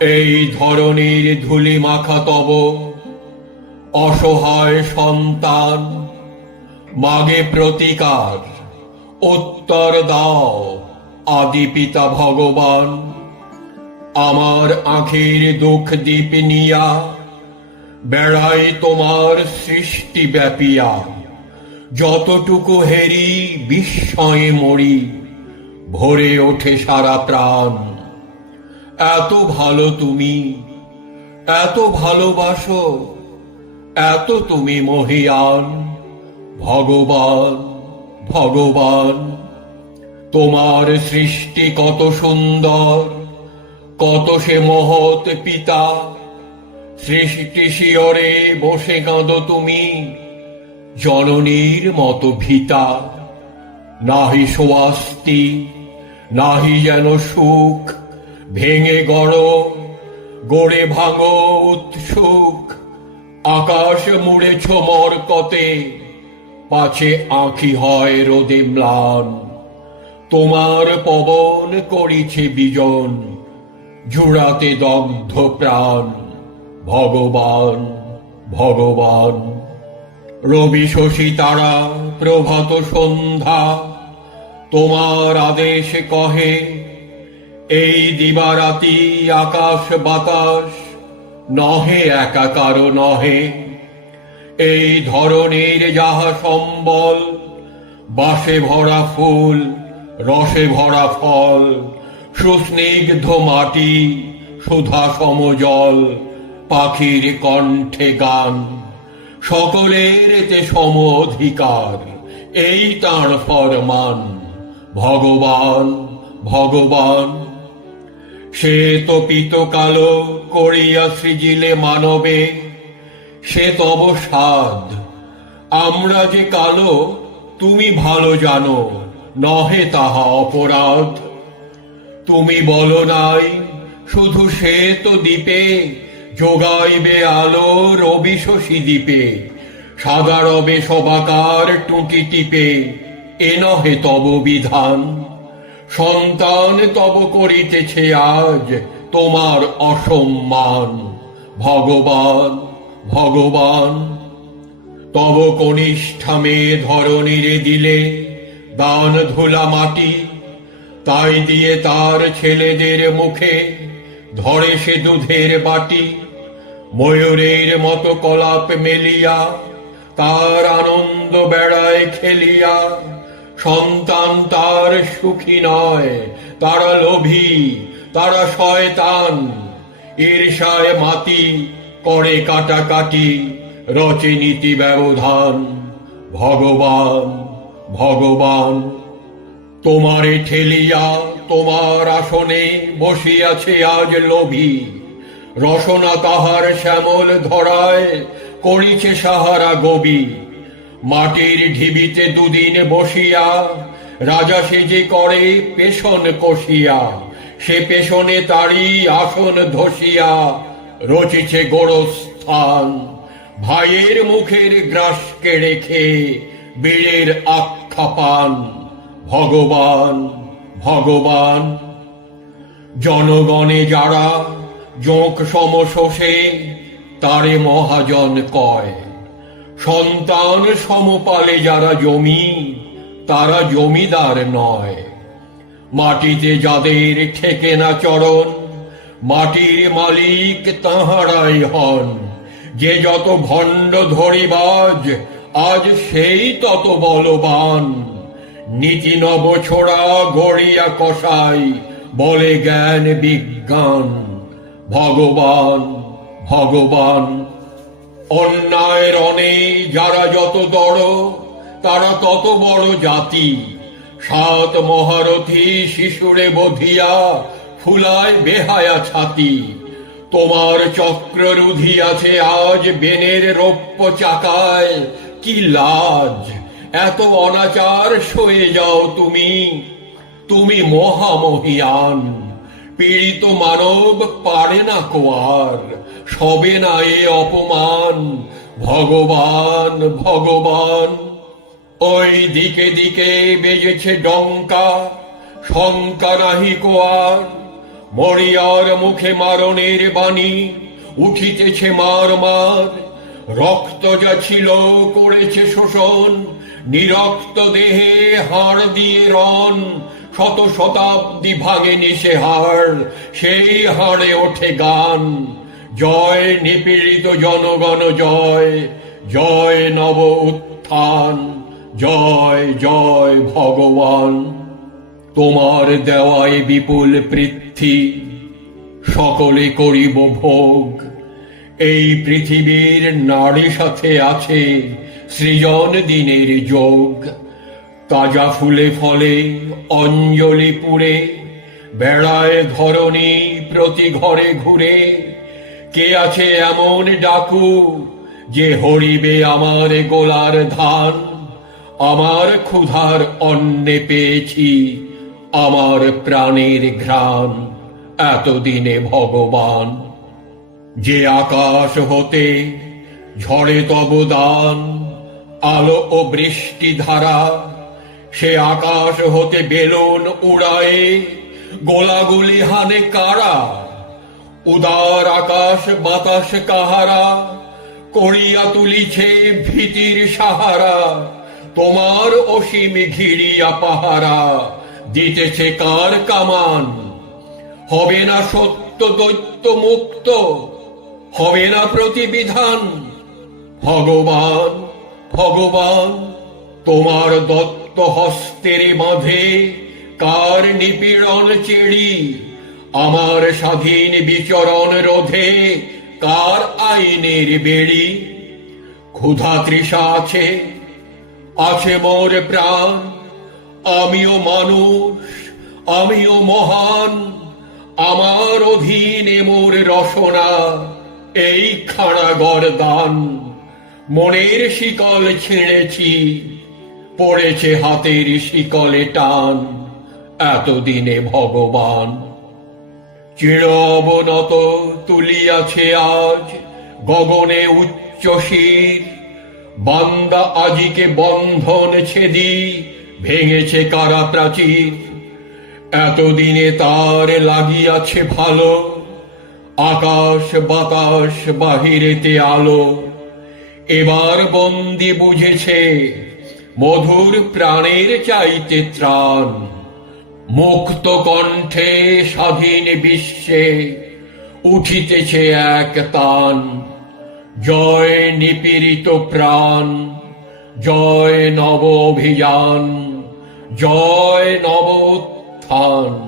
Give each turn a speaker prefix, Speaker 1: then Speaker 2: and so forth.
Speaker 1: এই ধরনের ধুলি মাখা তব। অসহায় সন্তান, মাগে প্রতিকার, উত্তর দাও আদি পিতা ভগবান। আমার আখের দুঃখ দীপ নিয়া, বেড়াই তোমার সৃষ্টি ব্যাপিয়া। যতটুকু হেরি বিস্ময়ে মরি, ভরে ওঠে সারা প্রাণ। এত ভালো তুমি, এত ভালোবাসো, এত তুমি মহিয়ান, ভগবান ভগবান। তোমার সৃষ্টি কত সুন্দর, কত সে মহৎ পিতা। সৃষ্টি শিয়রে বসে কাঁদো তুমি, জননীর মতো ভিতা। নাহি সোয়াস্তি, নাহি যেন সুখ ভেঙে গড়, গড়ে ভাঙো উৎসুক, আকাশ মুড়েছ মরকতে পাছে আঁখি হয় রোদে ম্লান। তোমার পবন করিছে বিজন, জুড়াতে দগ্ধ প্রাণ। ভগবান ভগবান, রবি শশী তারা প্রভাত সন্ধ্যা, তোমার আদেশ কহে এই দিবারাতি আকাশ বাতাস, নহে একাকার নহে। এই ধরনের যাহা সম্বল, বাসে ভরা ফুল, রসে ভরা ফল, সুস্নিগ্ধ মাটি, সুধা সমজল, পাখির কণ্ঠে গান। সকলের তে সম অধিকার এই তাঁর ফরমান। ভগবান ভগবান। সে তো পিত কালো করিয়া সৃজিলে মানবে, সে তব সাধ। আমরা যে কালো, তুমি ভালো জানো, নহে তাহা অপরাধ। তুমি বলো নাই, শুধু সে তো দ্বীপে যোগাইবে আলো রবি শশী দ্বীপে সাদা রবে সবাকার টুকি টিপে, এ নহে তব বিধান। সন্তান তব করিতেছে আজ তোমার অসম্মান। ভগবান ভগবান, তব কনিষ্ঠা মেয়ে ধরণীরে দিলে দান ধুলা মাটি, তাই দিয়ে তার ছেলেদের মুখে ধরে সে দুধের বাটি। ময়ূরের মতো কলাপ মেলিয়া, তার আনন্দ বেড়ায় খেলিয়া সন্তান তার সুখী নয়, তারা লোভী, তারা শয়তান। ঈর্ষায় মাতি, করে কাটাকাটি, রচে নীতি ব্যবধান। ভগবান ভগবান, তোমারে ঠেলিয়া তোমার আসনে বসিয়াছে আজ লোভী। রসনা তাহার শ্যামল ধরায়, করিছে সাহারা গবি। মাটির ঢিবিতে দুদিন বসিয়া, রাজা সেজে করে পেশন কষিয়া, সে পেশনে তারই আসন ধসিয়া রচিছে গোড়স্থান ভাইয়ের মুখের গ্রাসকে রেখে বীরের আখ্যা পান ভগবান ভগবান। জনগণে যারা জোঁক সমশোষে তারে মহাজন কয়। সন্তান সমপালে যারা জমি, তারা জমিদার নয়। মাটিতে যাদের ঠেকে না চরণ, মাটির মালিক তাহারাই হন। যে যত ভণ্ড ধরিবাজ, আজ সেই তত বলবান। নীতি নব ছোড়া গড়িয়া কষাই, বলে জ্ঞান বিজ্ঞান। ভগবান ভগবান অন্যায় রণে যারা যত দড় তারা তত বড় জাতি। সাত মহারথী শিশুরে বধিয়া ফুলায় বেহায়া ছাতি। তোমার চক্র রুধি আছে আজ বেনের রৌপ্য চাকায়। কি লাজ! এত অনাচার সয়ে যাও তুমি। তুমি মহামহিয়ান। পীড়িত মানব পারে না কোয়ার, সবে না এ অপমান। ভগবান ভগবান, ওই দিকে দিকে বেজেছে ডঙ্কা, শঙ্কা নাহি কোয়ার। মরিয়ার মুখে মারণের বাণী উঠিতেছে মার মার। রক্ত যা ছিল করেছে শোষণ, নিরক্ত দেহে হাড় দিয়ে রন শত শতাব্দী ভাঙেনি সে হাড় সেই হাড়ে ওঠে গান। জয় নিপীড়িত জনগণ, জয় জয় নব উত্থান, জয় জয় ভগবান। তোমার দেওয়ায় বিপুল পৃথ্বী, সকলে করিব ভোগ। এই পৃথিবীর নারী সাথে আছে সৃজন দিনের যোগ। তাজা ফুলে ফলে, অঞ্জলি পুরে বেড়ায় ধরণী প্রতি ঘরে ঘুরে। কে আছে এমন ডাকু যে হরিবে আমার গোলার ধান? আমার ক্ষুধার অন্নে পেয়েছি আমার প্রাণের ঘ্রাণ। এতদিনে ভগবান, যে আকাশ হতে ঝড়ে তব দান, আলো ও বৃষ্টি ধারা সে আকাশ হতে বেলুন উড়ায়ে, গোলাগুলি হানে কারা? উদার আকাশ বাতাস কাহারা, করিয়া তুলিছে ভীতির সাহারা, তোমার অসীম ঘিরিয়া পাহারা, দিতেছে কার কামান? হবে না সত্য দৈত্য মুক্ত, হবে না প্রতিবিধান। ভগবান ভগবান, তোমার দত্ত হস্তের মাঝে কার নিপীড়ন চেড়ি? আমার স্বাধীন বিচরণ রোধে কার আইনের বেড়ি? ক্ষুধা তৃষা আছে আছে মোর প্রাণ। আমিও মানুষ, আমিও মহান। আমার অধীনে মোর রসনা, এই খাড়াগর দান। মনের শিকল ছেড়েছি পড়েছে হাতের শিকলে টান, এতদিনে ভগবান। চির অবনত তুলিয়াছে আজ গগনে উচ্চ শির, বান্দা আজিকে বন্ধন ছেদি ভেঙেছে কারা প্রাচীর। এতদিনে তার লাগিয়াছে ভালো, আকাশ বাতাস বাহিরেতে আলো, এবার বন্দি বুঝেছে মধুর প্রাণের চাইতে ত্রাণ মুক্ত কণ্ঠে স্বাধীন বিশ্বে উঠিতেছে এক তান। জয় নিপীড়িত প্রাণ, জয় নব অভিযান, জয় নব উত্থান।